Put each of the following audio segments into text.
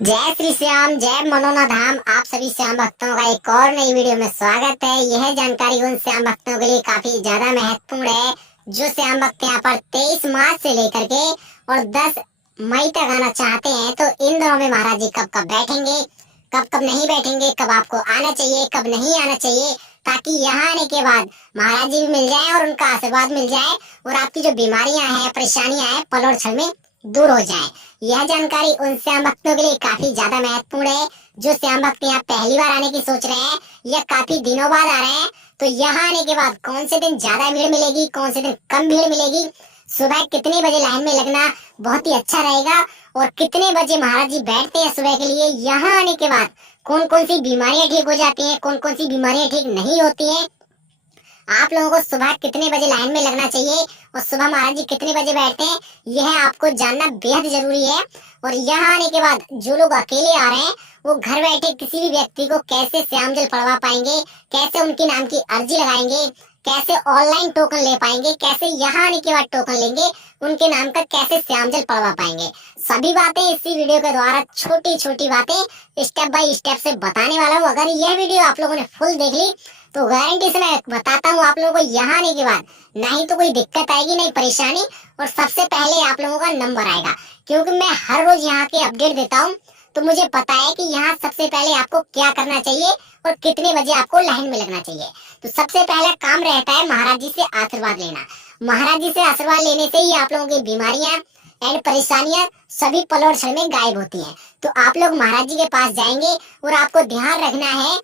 जय श्री श्याम, जय मनोना धाम। आप सभी श्याम भक्तों का एक और नई वीडियो में स्वागत है। यह जानकारी उन श्याम भक्तों के लिए काफी ज्यादा महत्वपूर्ण है जो श्याम भक्त यहाँ पर 23 मार्च से लेकर के और 10 मई तक आना चाहते हैं। तो इन दिनों में महाराज जी कब कब बैठेंगे, कब कब नहीं बैठेंगे, कब आपको आना चाहिए, कब नहीं आना चाहिए, ताकि यहाँ आने के बाद महाराज जी भी मिल जाए और उनका आशीर्वाद मिल जाए और आपकी जो बीमारियां हैं, परेशानियां हैं, पल और क्षण में दूर हो जाए। यह जानकारी उन श्याम भक्तों के लिए काफी ज्यादा महत्वपूर्ण है जो श्याम भक्त यहाँ पहली बार आने की सोच रहे हैं या काफी दिनों बाद आ रहे हैं। तो यहाँ आने के बाद कौन से दिन ज्यादा भीड़ मिलेगी, कौन से दिन कम भीड़ मिलेगी, सुबह कितने बजे लाइन में लगना बहुत ही अच्छा रहेगा और कितने बजे महाराज जी बैठते हैं सुबह के लिए, यहाँ आने के बाद कौन कौन सी बीमारियां ठीक हो जाती हैं, कौन कौन सी बीमारियां ठीक नहीं होती हैं, आप लोगों को सुबह कितने बजे लाइन में लगना चाहिए और सुबह महाराज जी कितने बजे बैठते हैं, यह आपको जानना बेहद जरूरी है। और यहाँ आने के बाद जो लोग अकेले आ रहे हैं वो घर बैठे किसी भी व्यक्ति को कैसे श्याम जल पढ़वा पाएंगे, कैसे उनके नाम की अर्जी लगाएंगे, कैसे ऑनलाइन टोकन ले पाएंगे, कैसे यहाँ आने के बाद टोकन लेंगे, उनके नाम का कैसे श्याम जल पढ़वा पाएंगे, सभी बातें इसी वीडियो के द्वारा छोटी छोटी बातें स्टेप बाय स्टेप से बताने वाला हूँ। अगर यह वीडियो आप लोगों ने फुल देख ली तो गारंटी से मैं बताता हूँ आप लोगों को यहाँ आने के बाद नहीं तो कोई दिक्कत आएगी, नहीं परेशानी, और सबसे पहले आप लोगों का नंबर आएगा। क्योंकि मैं हर रोज यहाँ के अपडेट देता हूँ तो मुझे पता है कि यहाँ सबसे पहले आपको क्या करना चाहिए और कितने बजे आपको लाइन में लगना चाहिए। तो सबसे पहला काम रहता है महाराज जी से आशीर्वाद लेना। महाराज जी से आशीर्वाद लेने से ही आप लोगों की बीमारियां एंड परेशानियां सभी पल और क्षण में गायब होती हैं। तो आप लोग महाराज जी के पास जाएंगे और आपको ध्यान रखना है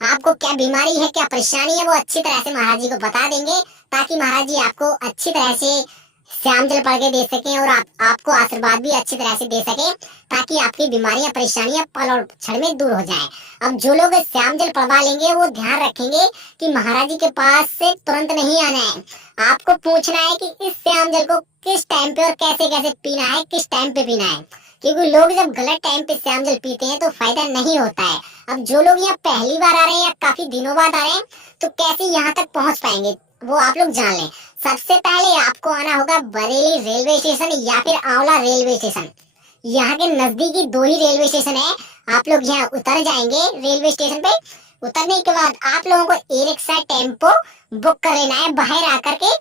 आपको क्या बीमारी है, क्या परेशानी है, वो अच्छी तरह से महाराज जी को बता देंगे ताकि महाराज जी आपको अच्छी तरह से श्याम जल पढ़ के दे सकें और आपको आशीर्वाद भी अच्छी तरह से दे सके ताकि आपकी बीमारियां परेशानियां पल और क्षण में दूर हो जाएं। अब जो लोग श्याम जल पढ़वा लेंगे वो ध्यान रखेंगे कि महाराज जी के पास से तुरंत नहीं आना है। आपको पूछना है कि इस श्याम जल को किस टाइम पे और कैसे कैसे पीना है, किस टाइम पे पीना है, क्योंकि लोग जब गलत टाइम पे श्याम जल पीते हैं तो फायदा नहीं होता है। अब जो लोग यहाँ पहली बार आ रहे हैं या काफी दिनों बाद आ रहे हैं तो कैसे यहाँ तक पहुँच पाएंगे वो आप लोग जान लें। सबसे पहले आपको आना होगा बरेली रेलवे स्टेशन या फिर आंवला रेलवे स्टेशन। यहाँ के नजदीकी दो ही रेलवे स्टेशन है। आप लोग यहाँ उतर जाएंगे रेलवे स्टेशन पे। उतरने के बाद आप लोगों को ई रिक्शा टेम्पो बुक कर लेना है। बाहर आकर के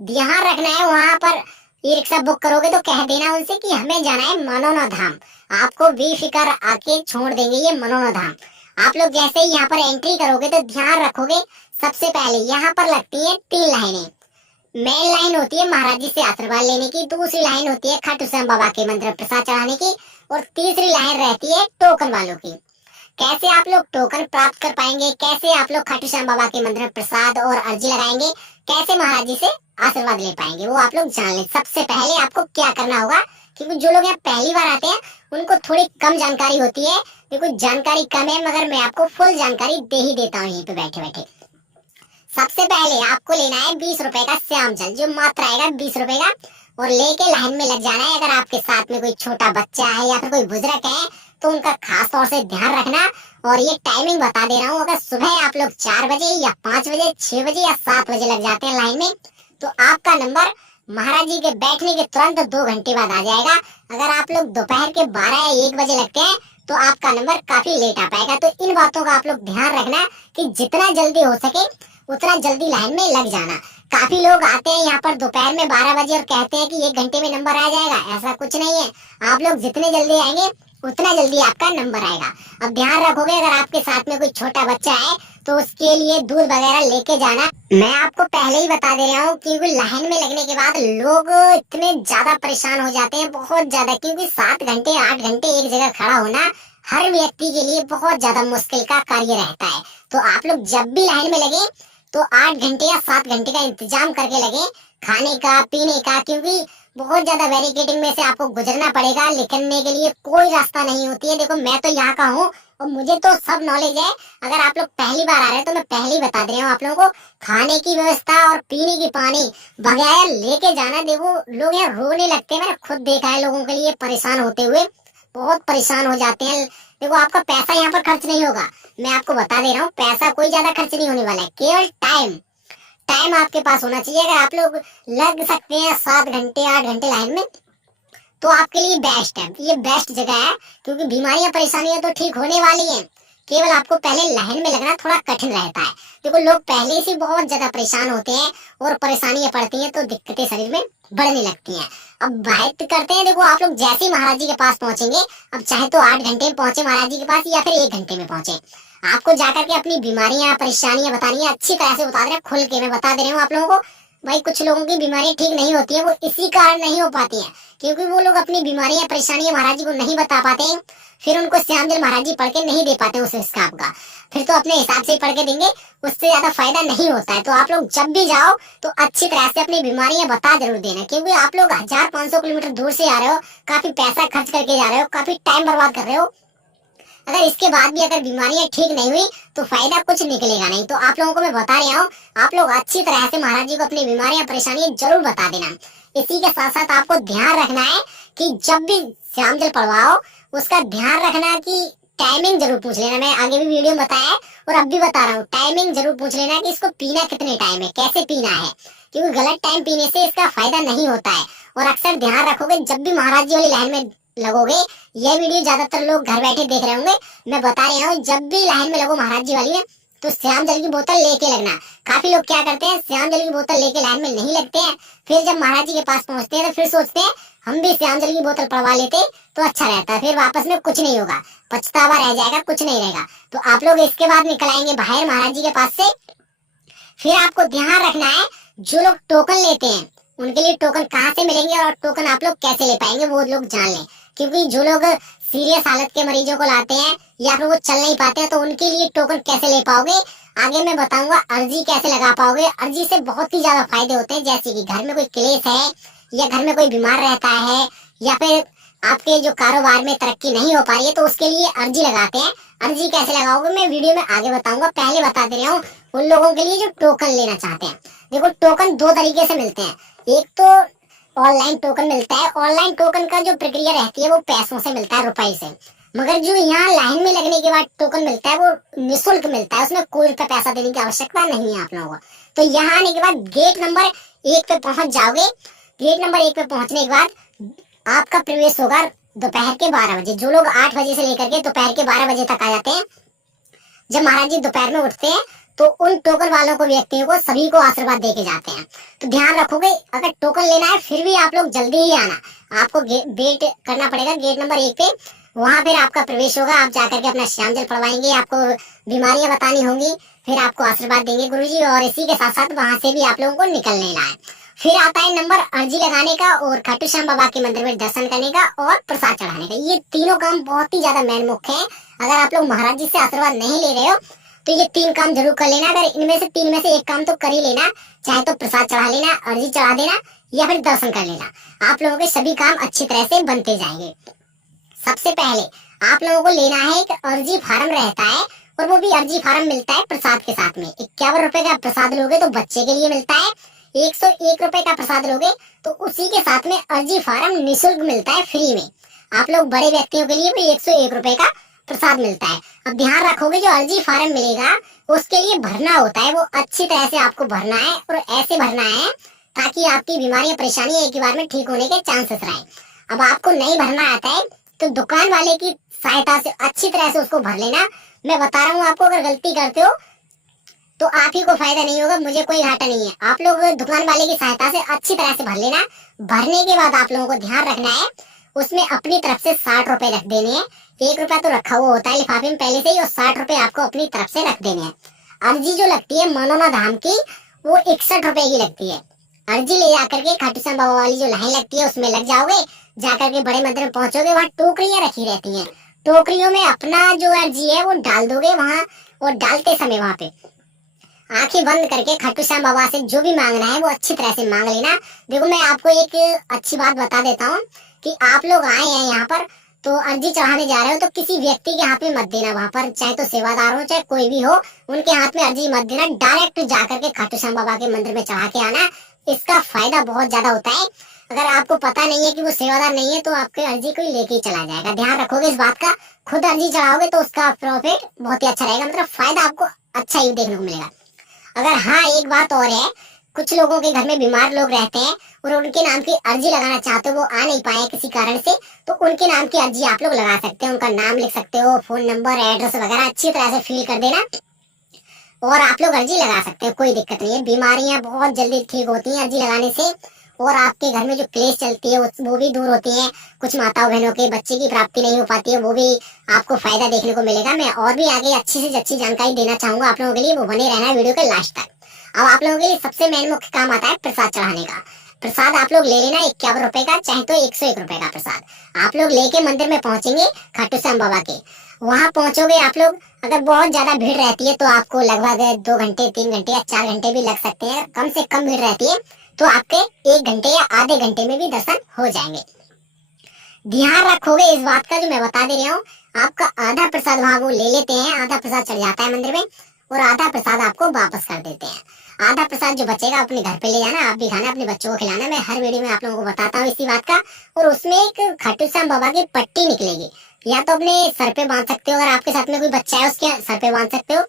ध्यान रखना है, वहां पर ई रिक्शा बुक करोगे तो कह देना उनसे कि हमें जाना है मनोना धाम। आपको बेफिक्र आके छोड़ देंगे ये मनोना धाम। आप लोग जैसे ही यहाँ पर एंट्री करोगे तो ध्यान रखोगे सबसे पहले यहाँ पर लगती है 3 लाइनें। मेन लाइन होती है महाराज जी से आशीर्वाद लेने की, दूसरी लाइन होती है खाटू श्याम बाबा के मंदिर प्रसाद चढ़ाने की और तीसरी लाइन रहती है टोकन वालों की। कैसे आप लोग टोकन प्राप्त कर पाएंगे, कैसे आप लोग खाटू श्याम बाबा के मंदिर में प्रसाद और अर्जी लगाएंगे, कैसे महाराज जी से आशीर्वाद ले पाएंगे, वो आप लोग जान लें। सबसे पहले आपको क्या करना होगा, क्योंकि जो लोग यहाँ पहली बार आते हैं उनको थोड़ी कम जानकारी होती है। देखो जानकारी कम है मगर मैं आपको फुल जानकारी दे ही देता हूँ यहीं पे बैठे बैठे। सबसे पहले आपको लेना है 20 रुपए का श्याम जल, जो मात्र आएगा 20 रुपए का, और लेके लाइन में लग जाना है। अगर आपके साथ में कोई छोटा बच्चा है या फिर कोई बुजुर्ग है तो उनका खास तौर से ध्यान रखना। और ये टाइमिंग बता दे रहा हूँ, अगर सुबह आप लोग 4 बजे या 5 बजे, 6 बजे या 7 बजे लग जाते हैं लाइन में तो आपका नंबर महाराज जी के बैठने के तुरंत 2 घंटे बाद आ जाएगा। अगर आप लोग दोपहर के 12 या 1 बजे लगते हैं तो आपका नंबर काफी लेट आ पाएगा। तो इन बातों का आप लोग ध्यान रखना कि जितना जल्दी हो सके उतना जल्दी लाइन में लग जाना। काफी लोग आते हैं यहाँ पर दोपहर में 12 बजे और कहते हैं कि 1 घंटे में नंबर आ जाएगा। ऐसा कुछ नहीं है, आप लोग जितने जल्दी आएंगे उतना जल्दी आपका नंबर आएगा। अब ध्यान रखोगे अगर आपके साथ में कोई छोटा बच्चा है तो उसके लिए दूध वगैरह लेके जाना। मैं आपको पहले ही बता दे रहा हूँ क्योंकि लाइन में लगने के बाद लोग इतने ज्यादा परेशान हो जाते हैं, बहुत ज्यादा, क्योंकि 7 घंटे 8 घंटे एक जगह खड़ा होना हर व्यक्ति के लिए बहुत ज्यादा मुश्किल का कार्य रहता है। तो आप लोग जब भी लाइन में लगे तो 8 घंटे या 7 घंटे का इंतजाम करके लगे, खाने का पीने का, क्योंकि बहुत ज्यादा बैरिकेडिंग में से आपको गुजरना पड़ेगा। निकलने के लिए कोई रास्ता नहीं होती है। देखो मैं तो यहाँ का हूँ और मुझे तो सब नॉलेज है। अगर आप लोग पहली बार आ रहे हैं तो मैं पहले ही बता दे रहा हूँ आप लोगों को, खाने की व्यवस्था और पीने की पानी वगैरह लेके जाना। देखो लोग यहाँ रोने लगते हैं, मैंने खुद देखा है लोगों के लिए परेशान होते हुए, बहुत परेशान हो जाते हैं। देखो आपका पैसा यहाँ पर खर्च नहीं होगा, मैं आपको बता दे रहा हूँ, पैसा कोई ज्यादा खर्च नहीं होने वाला है, केवल टाइम टाइम आपके पास होना चाहिए। अगर आप लोग लग सकते हैं 7 घंटे 8 घंटे लाइन में तो आपके लिए बेस्ट है, ये बेस्ट जगह है, क्योंकि बीमारियां परेशानियां तो ठीक होने वाली हैं, केवल आपको पहले लाइन में लगना थोड़ा कठिन रहता है। देखो लोग पहले से बहुत ज्यादा परेशान होते हैं और परेशानियां पड़ती हैं तो दिक्कतें शरीर में बढ़ने लगती हैं। अब बात करते हैं, देखो आप लोग जैसे ही महाराज जी के पास पहुंचेंगे, अब चाहे तो 8 घंटे में पहुंचे महाराज जी के पास या फिर 1 घंटे में पहुंचे, आपको जाकर के अपनी बीमारियां परेशानियां बतानी है, अच्छी तरह से बता दे रहे, खुल के मैं बता दे रही हूँ आप लोगों को। भाई कुछ लोगों की बीमारियां ठीक नहीं होती है, वो इसी कारण नहीं हो पाती है क्योंकि वो लोग अपनी बीमारियां परेशानियां महाराज जी को नहीं बता पाते हैं, फिर उनको श्यामजल महाराज जी पढ़ के नहीं दे पाते उस हिसाब का, फिर तो अपने हिसाब से पढ़ के देंगे, उससे ज्यादा फायदा नहीं होता है। तो आप लोग जब भी जाओ तो अच्छी तरह से अपनी बीमारियां बता जरूर देना, क्योंकि आप लोग 1500 किलोमीटर दूर से आ रहे हो, काफी पैसा खर्च करके जा रहे हो, काफी टाइम बर्बाद कर रहे हो, अगर इसके बाद भी अगर बीमारियां ठीक नहीं हुई तो फायदा कुछ निकलेगा नहीं। तो आप लोगों को मैं बता रहा हूँ, आप लोग अच्छी तरह से महाराज जी को अपनी बीमारियां परेशानियां जरूर बता देना। इसी के साथ साथ आपको ध्यान रखना है कि जब भी श्यामजल पढ़वाओ उसका ध्यान रखना कि टाइमिंग जरूर पूछ लेना, मैं आगे भी वीडियो में बताया है और अब भी बता रहा हूँ, टाइमिंग जरूर पूछ लेना कि इसको पीना कितने टाइम है, कैसे पीना है, क्योंकि गलत टाइम पीने से इसका फायदा नहीं होता है। और अक्सर ध्यान रखोगे जब भी महाराज जी वाली लाइन में लगोगे, यह वीडियो ज्यादातर लोग घर बैठे देख रहे होंगे, मैं बता रहा हूँ, जब भी लाइन में लगो महाराज जी वाली में तो श्यामजल की बोतल लेके लगना। काफी लोग क्या करते हैं, श्यामजल की बोतल लेके लाइन में नहीं लगते हैं, फिर जब महाराज जी के पास पहुंचते हैं तो फिर सोचते हैं हम भी श्यामजल की बोतल पढ़वा लेते तो अच्छा रहता, फिर वापस में कुछ नहीं होगा, पछतावा रह जाएगा, कुछ नहीं रहेगा। तो आप लोग इसके बाद निकल आएंगे बाहर महाराज जी के पास से। फिर आपको ध्यान रखना है, जो लोग टोकन लेते हैं उनके लिए टोकन कहाँ से मिलेंगे और टोकन आप लोग कैसे ले पाएंगे वो लोग जान लें, क्योंकि जो लोग सीरियस हालत के मरीजों को लाते हैं या फिर वो चल नहीं पाते हैं तो उनके लिए टोकन कैसे ले पाओगे आगे मैं बताऊंगा। अर्जी कैसे लगा पाओगे, अर्जी से बहुत ही ज्यादा फायदे होते हैं, जैसे कि घर में कोई क्लेश है या घर में कोई बीमार रहता है या फिर आपके जो कारोबार में तरक्की नहीं हो पा रही है तो उसके लिए अर्जी लगाते हैं। अर्जी कैसे लगाओगे मैं वीडियो में आगे बताऊंगा, पहले बता दे रहा हूँ उन लोगों के लिए जो टोकन लेना चाहते हैं। देखो टोकन 2 तरीके से मिलते हैं, एक तो ऑनलाइन टोकन मिलता है, ऑनलाइन टोकन का जो प्रक्रिया रहती है वो पैसों से मिलता है, रुपए से, मगर जो यहाँ लाइन में लगने के बाद टोकन मिलता है वो निःशुल्क मिलता है, उसमें कोई रुपया पैसा देने की आवश्यकता नहीं है आप लोगों को। तो यहाँ आने के बाद गेट नंबर 1 पे पहुंच जाओगे, गेट नंबर 1 पे पहुंचने के बाद आपका प्रवेश होगा दोपहर के 12 बजे। जो लोग 8 बजे से लेकर के दोपहर के 12 बजे तक आ जाते हैं, जब महाराज जी दोपहर में उठते हैं तो उन टोकन वालों को व्यक्तियों को सभी को आशीर्वाद दे के जाते हैं। तो ध्यान रखोगे अगर टोकन लेना है फिर भी आप लोग जल्दी ही आना, आपको वेट करना पड़ेगा गेट नंबर 1 पे, वहां फिर आपका प्रवेश होगा, आप जाकर के अपना श्यामजल पढ़वाएंगे, आपको बीमारियां बतानी होंगी, फिर आपको आशीर्वाद देंगे गुरुजी, और इसी के साथ साथ वहां से भी आप लोगों को निकल लेना है। फिर आता है नंबर अर्जी लगाने का और खाटू श्याम बाबा के मंदिर में दर्शन करने का और प्रसाद चढ़ाने का। ये तीनों काम बहुत ही ज्यादा मेन मुख्य है, अगर आप लोग महाराज जी से आशीर्वाद नहीं ले रहे हो तो ये 3 काम जरूर कर लेना, अगर इनमें से 3 में से एक काम तो कर ही लेना, चाहे तो प्रसाद चढ़ा लेना, अर्जी चढ़ा देना या फिर दर्शन कर लेना, आप लोगों के सभी काम अच्छी तरह से बनते जाएंगे। सबसे पहले आप लोगों को लेना है एक अर्जी फार्म रहता है, और वो भी अर्जी फार्म मिलता है प्रसाद के साथ में। 51 रुपए का प्रसाद लोगे तो बच्चे के लिए मिलता है, 101 रुपए का प्रसाद लोगे तो उसी के साथ में अर्जी फार्म निःशुल्क मिलता है, फ्री में। आप लोग बड़े व्यक्तियों के लिए भी 101 रुपए का प्रसाद मिलता है। अब ध्यान रखोगे जो अर्जी फार्म मिलेगा उसके लिए भरना होता है, वो अच्छी तरह से आपको भरना है और ऐसे भरना है ताकि आपकी बीमारियां परेशानियां एक ही बार में ठीक होने के चांसेस रहे। अब आपको नहीं भरना आता है तो दुकान वाले की सहायता से अच्छी तरह से उसको भर लेना। मैं बता रहा हूँ आपको, अगर गलती करते हो तो आप ही को फायदा नहीं होगा, मुझे कोई घाटा नहीं है। आप लोग दुकान वाले की सहायता से अच्छी तरह से भर लेना। भरने के बाद आप लोगों को ध्यान रखना है उसमें अपनी तरफ से 60 रुपए रख देने हैं, 1 रुपया तो रखा हुआ होता है लिफाफे में पहले से ही, और 60 रुपए आपको अपनी तरफ से रख देने हैं। अर्जी जो लगती है मनोना धाम की वो 61 रुपए की लगती है। अर्जी ले जाकर के खाटू श्याम बाबा वाली जो लाइन लगती है उसमें लग जाओगे, जाकर के बड़े मंदिर में पहुंचोगे, वहाँ टोकरियां रखी रहती हैं, टोकरियों में अपना जो अर्जी है वो डाल दोगे वहाँ, और डालते समय वहाँ पे आंखें बंद करके खाटू श्याम बाबा से जो भी मांगना है वो अच्छी तरह से मांग लेना। देखो मैं आपको एक अच्छी बात बता देता हूँ कि आप लोग आए हैं यहाँ पर तो अर्जी चढ़ाने जा रहे हो तो किसी व्यक्ति के हाथ में मत देना, वहाँ पर चाहे तो सेवादार हो चाहे कोई भी हो उनके हाथ में अर्जी मत देना, डायरेक्ट जाकर के खाटू श्याम बाबा के मंदिर में चढ़ा के आना। इसका फायदा बहुत ज्यादा होता है। अगर आपको पता नहीं है कि वो सेवादार नहीं है तो आपके अर्जी कोई लेके ही चला जाएगा, ध्यान रखोगे इस बात का। खुद अर्जी चढ़ाओगे तो उसका प्रॉफिट बहुत ही अच्छा रहेगा, मतलब फायदा आपको अच्छा ही देखने को मिलेगा। अगर हाँ एक बात और है कुछ लोगों के घर में बीमार लोग रहते हैं और उनके नाम की अर्जी लगाना चाहते हो, वो आ नहीं पाए किसी कारण से, तो उनके नाम की अर्जी आप लोग लगा सकते हैं। उनका नाम लिख सकते हो, फोन नंबर, एड्रेस वगैरह अच्छी तरह से फिल कर देना और आप लोग अर्जी लगा सकते हैं। कोई दिक्कत नहीं है, बीमारियां बहुत जल्दी ठीक होती हैं अर्जी लगाने से, और आपके घर में जो क्लेश चलती है वो भी दूर होती है। कुछ माताओं बहनों के बच्चे की प्राप्ति नहीं हो पाती है, वो भी आपको फायदा देखने को मिलेगा। मैं और भी आगे अच्छी से अच्छी जानकारी देना चाहूंगा आप लोगों के लिए, वो बने रहना वीडियो के लास्ट तक। अब आप लोगों के लिए सबसे मेन मुख्य काम आता है प्रसाद चढ़ाने का। प्रसाद आप लोग ले लेना 51 रुपए का, चाहे तो 101 रुपए का प्रसाद आप लोग लेके मंदिर में पहुंचेंगे खाटू श्याम बाबा के। वहां पहुंचोगे आप लोग, अगर बहुत ज्यादा भीड़ रहती है तो आपको लगभग 2 घंटे, 3 घंटे या 4 घंटे भी लग सकते हैं। कम से कम भीड़ रहती है तो आपके 1 घंटे या आधे घंटे में भी दर्शन हो जाएंगे। ध्यान रखोगे इस बात का जो मैं बता दे रहा हूँ, आपका आधा प्रसाद वहां वो ले लेते हैं, आधा प्रसाद चढ़ जाता है मंदिर में और आधा प्रसाद आपको वापस कर देते हैं। आधा प्रसाद जो बचेगा अपने घर पे ले जाना, आप भी खाना, अपने बच्चों को खिलाना। मैं हर वीडियो में आप लोगों को बताता हूँ इसी बात का। और उसमें एक खाटू श्याम बाबा की पट्टी निकलेगी, या तो अपने सर पे बांध सकते हो, अगर आपके साथ में कोई बच्चा है उसके सर पे बांध सकते हो,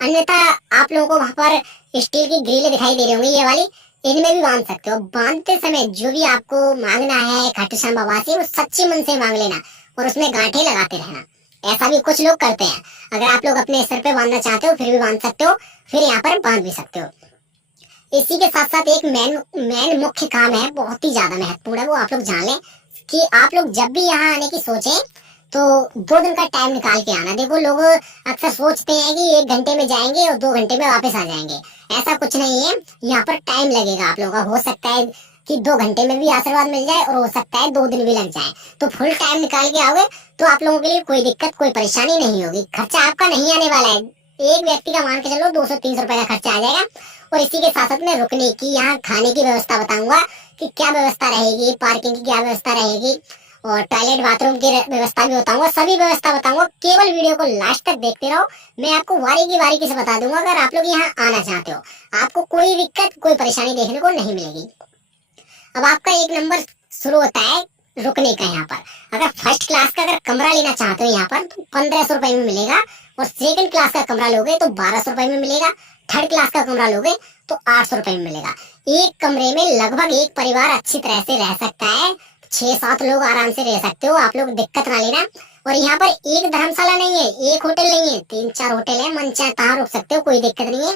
अन्यथा आप लोगों को वहां पर स्टील की ग्रिल दिखाई दे रही होंगी ये वाली, इनमें भी बांध सकते हो। बांधते समय जो भी आपको मांगना है खाटू श्याम बाबा से, वो सच्चे मन से मांग लेना और उसमें गांठे लगाते रहना। ऐसा भी कुछ लोग करते हैं, अगर आप लोग अपने सर पे बांधना चाहते हो फिर भी बांध सकते हो, फिर यहाँ पर बांध भी सकते हो। इसी के साथ साथ एक मेन मुख्य काम है, बहुत ही ज्यादा महत्वपूर्ण है, वो आप लोग जान लें कि आप लोग जब भी यहाँ आने की सोचें तो 2 दिन का टाइम निकाल के आना। देखो लोग अक्सर सोचते हैं कि 1 घंटे में जाएंगे और 2 घंटे में वापस आ जाएंगे, ऐसा कुछ नहीं है। यहाँ पर टाइम लगेगा आप लोगों का, हो सकता है कि 2 घंटे में भी आशीर्वाद मिल जाए और हो सकता है 2 दिन भी लग जाए। तो फुल टाइम निकाल के आओगे तो आप लोगों के लिए कोई दिक्कत, कोई परेशानी नहीं होगी। खर्चा आपका नहीं आने वाला है, एक व्यक्ति का मान के चलो 200-300 रुपए का खर्चा आ जाएगा। और इसी के साथ साथ में रुकने की, यहाँ खाने की व्यवस्था बताऊंगा कि क्या व्यवस्था रहेगी, पार्किंग की क्या व्यवस्था रहेगी और टॉयलेट बाथरूम की व्यवस्था भी बताऊंगा, सभी व्यवस्था बताऊंगा। केवल वीडियो को लास्ट तक देखते रहो, मैं आपको बारीकी से बता दूंगा। अगर आप लोग यहाँ आना चाहते हो, आपको कोई दिक्कत, कोई परेशानी देखने को नहीं मिलेगी। अब आपका 1 नंबर शुरू होता है रुकने का। यहाँ पर अगर फर्स्ट क्लास का अगर कमरा लेना चाहते हो यहाँ पर तो 1500 रुपए में मिलेगा, और सेकंड क्लास का कमरा लोगे तो 1200 रुपए में मिलेगा, थर्ड क्लास का कमरा लोगे तो 800 रुपए में मिलेगा। एक कमरे में लगभग एक परिवार अच्छी तरह से रह सकता है, 6-7 लोग आराम से रह सकते हो, आप लोग दिक्कत ना लेना। और यहाँ पर एक धर्मशाला नहीं है, एक होटल नहीं है, 3-4 होटल है, मन चाहे तहाँ रुक सकते हो, कोई दिक्कत नहीं है।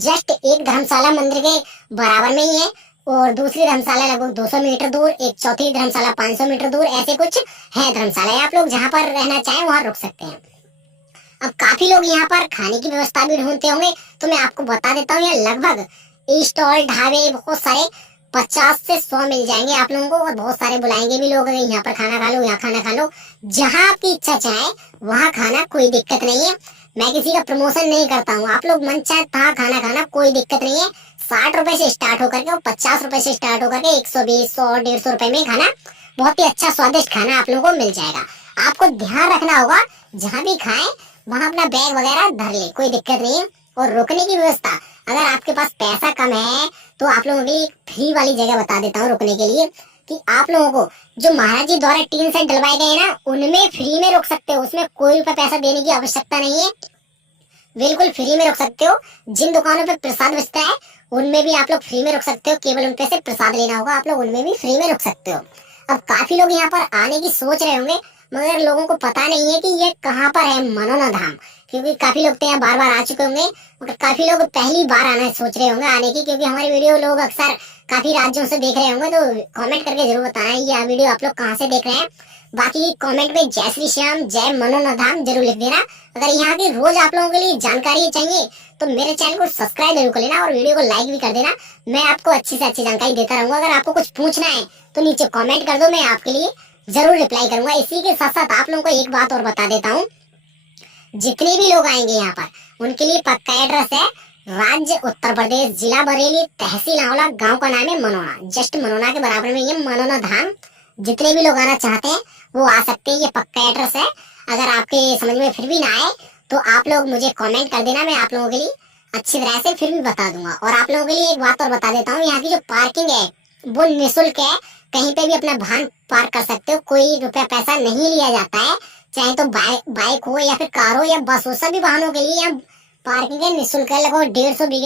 जस्ट एक धर्मशाला मंदिर के बराबर में ही है और दूसरी धर्मशाला लगभग 200 मीटर दूर, एक चौथी धर्मशाला 500 मीटर दूर, ऐसे कुछ है धर्मशाला। आप लोग जहाँ पर रहना चाहें वहाँ रुक सकते हैं। अब काफी लोग यहाँ पर खाने की व्यवस्था भी ढूंढते होंगे, तो मैं आपको बता देता हूँ, यहाँ लगभग स्टॉल, ढाबे बहुत सारे 50 से 100 मिल जाएंगे आप लोगों को, और बहुत सारे बुलाएंगे भी लोग, यहाँ पर खाना खा लो, यहाँ खाना खा लो, जहाँ आपकी इच्छा चाहे वहाँ खाना, कोई दिक्कत नहीं है। मैं किसी का प्रमोशन नहीं करता हूँ, आप लोग मन चाहे तहाँ खाना खाना, कोई दिक्कत नहीं है। 60 रुपए से स्टार्ट होकर के और 50 रुपए से स्टार्ट होकर के 120, 100, 150 रुपए में खाना, बहुत ही अच्छा स्वादिष्ट खाना आप लोगों को मिल जाएगा। आपको ध्यान रखना होगा, जहाँ भी खाएं वहाँ अपना बैग वगैरह धर ले, कोई दिक्कत नहीं है। और रुकने की व्यवस्था, अगर आपके पास पैसा कम है तो आप लोगों के लिए फ्री वाली जगह बता देता हूँ रुकने के लिए, कि आप लोगों को जो महाराज जी द्वारा टीन सेट डलवाए गए ना, उनमें फ्री में रुक सकते हो, उसमें कोई रुपया पैसा देने की आवश्यकता नहीं है, बिल्कुल फ्री में रुक सकते हो। जिन दुकानों पे प्रसाद बेचता है उनमें भी आप लोग फ्री में रुक सकते हो, केवल उनपे से प्रसाद लेना होगा, आप लोग उनमें भी फ्री में रुक सकते हो। अब काफी लोग यहाँ पर आने की सोच रहे होंगे, मगर लोगों को पता नहीं है कि ये कहाँ पर है मनोना धाम, क्योंकि काफी लोग तो यहाँ बार बार आ चुके होंगे, मगर काफी लोग पहली बार आना सोच रहे होंगे आने की, क्योंकि हमारी वीडियो लोग अक्सर काफी राज्यों से देख रहे होंगे। तो कमेंट करके जरूर बताना ये वीडियो आप लोग कहाँ से देख रहे हैं। बाकी कमेंट में जय श्री श्याम, जय मनोना धाम जरूर लिख देना। अगर यहाँ की रोज आप लोगों के लिए जानकारी चाहिए तो मेरे चैनल को सब्सक्राइब जरूर कर लेना और वीडियो को लाइक भी कर देना। मैं आपको अच्छी से अच्छी जानकारी देता रहूंगा। अगर आपको कुछ पूछना है तो नीचे कमेंट कर दो, मैं आपके लिए जरूर रिप्लाई करूंगा। इसी के साथ साथ आप लोगों को एक बात और बता देता हूँ, जितने भी लोग आएंगे यहाँ पर उनके लिए पक्का एड्रेस है, राज्य उत्तर प्रदेश, जिला बरेली, तहसील आंवला, गांव का नाम है मनोना, जस्ट मनोना के बराबर में ये मनोना धाम। जितने भी लोग आना चाहते हैं वो आ सकते हैं, ये पक्का एड्रेस है। अगर आपके समझ में फिर भी ना आए तो आप लोग मुझे कमेंट कर देना, मैं आप लोगों के लिए अच्छी तरह से फिर भी बता दूंगा। और आप लोगों के लिए एक बात और बता देता हूँ, यहाँ की जो पार्किंग है वो निःशुल्क है, कहीं पे भी अपना वाहन पार्क कर सकते हो, कोई रुपया पैसा नहीं लिया जाता है। चाहे तो बाइक हो या फिर कार हो या बस हो, सभी वाहनों के लिए यहाँ पार्किंग है, निःशुल्क है। लगभग 150